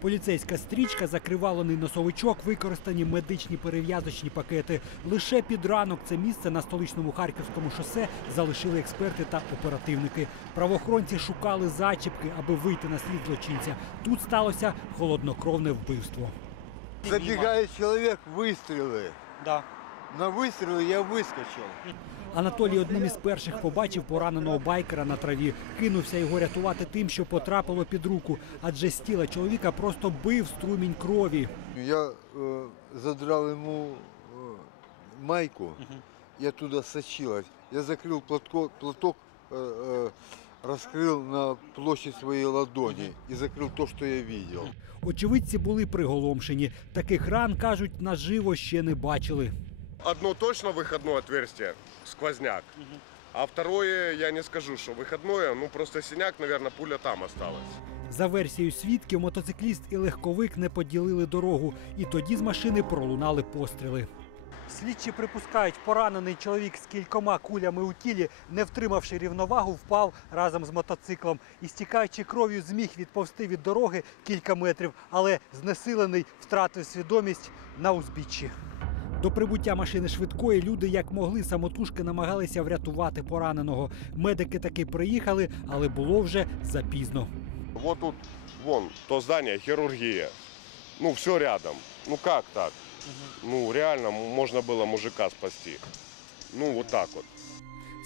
Поліцейська стрічка, закривалений носовичок, використані медичні перев'язочні пакети. Лише під ранок це місце на столичному харківському шосе залишили експерти та оперативники. Правоохоронці шукали зачіпки, аби вийти на слід злочинця. Тут сталося холоднокровне вбивство. Забегает человек, выстрелы. Да. На выстрелы я выскочил. Анатолій одним із перших побачив пораненого байкера на траві. Кинувся його рятувати тим, що потрапило під руку, адже з тіла чоловіка просто бив струмінь крові. Я э, задрал ему э, майку, и оттуда сочилась. Я закрыл платко, платок, э, э, раскрыл на площадь своей ладони и закрыл то, что я видел. Очевидці були приголомшені. Таких ран кажуть, наживо ще не бачили. Одно точно выходное отверстие, сквозняк. А второе, я не скажу, что выходное, ну просто синяк, наверное, пуля там осталась. За версією свідків, мотоцикліст і легковик не поділили дорогу, і тоді з машини пролунали постріли. Слідчі припускають, поранений чоловік з кількома кулями у тілі, не втримавши рівновагу, впав разом з мотоциклом і, стікаючи кров'ю, зміг відповсти від дороги кілька метрів, але знесилений втратив свідомість на узбіччі. До прибуття машини швидкої люди як могли самотужки намагалися врятувати пораненого. Медики таки приїхали, але було вже запізно. Вот тут, вон, то здание, хирургия. Ну, все рядом. Ну как так? Ну, реально, можна можно было мужика спасти. Ну, вот так вот.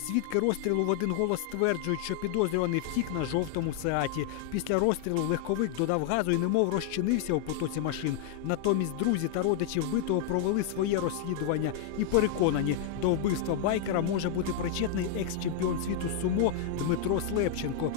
Свідки розстрілу в один голос стверджують, що підозрюваний втік на жовтому сеаті. Після розстрілу легковик додав газу і немов розчинився у потоці машин. Натомість друзі та родичі вбитого провели своє розслідування і переконані, до вбивства байкера може бути причетний екс-чемпіон світу сумо Дмитро Слепченко.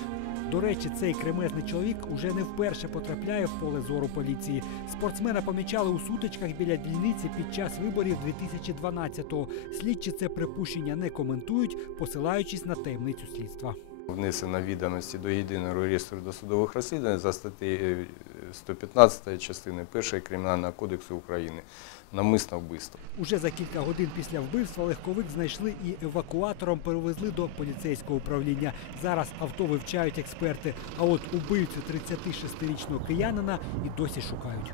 До речі, цей кремезний чоловік уже не вперше потрапляє в поле зору поліції. Спортсмена помічали у сутичках біля дільниці під час виборів 2012-го. Слідчі це припущення не коментують, посилаючись на таємницю слідства. Внесена відомості до єдиного реєстру досудових розслідувань за статтею 115 частини 1 Кримінального кодексу України намисне вбивство. Уже за кілька годин після вбивства легковик знайшли і евакуатором перевезли до поліцейського управління. Зараз авто вивчають експерти. А от убивцю 36-річного киянина і досі шукають.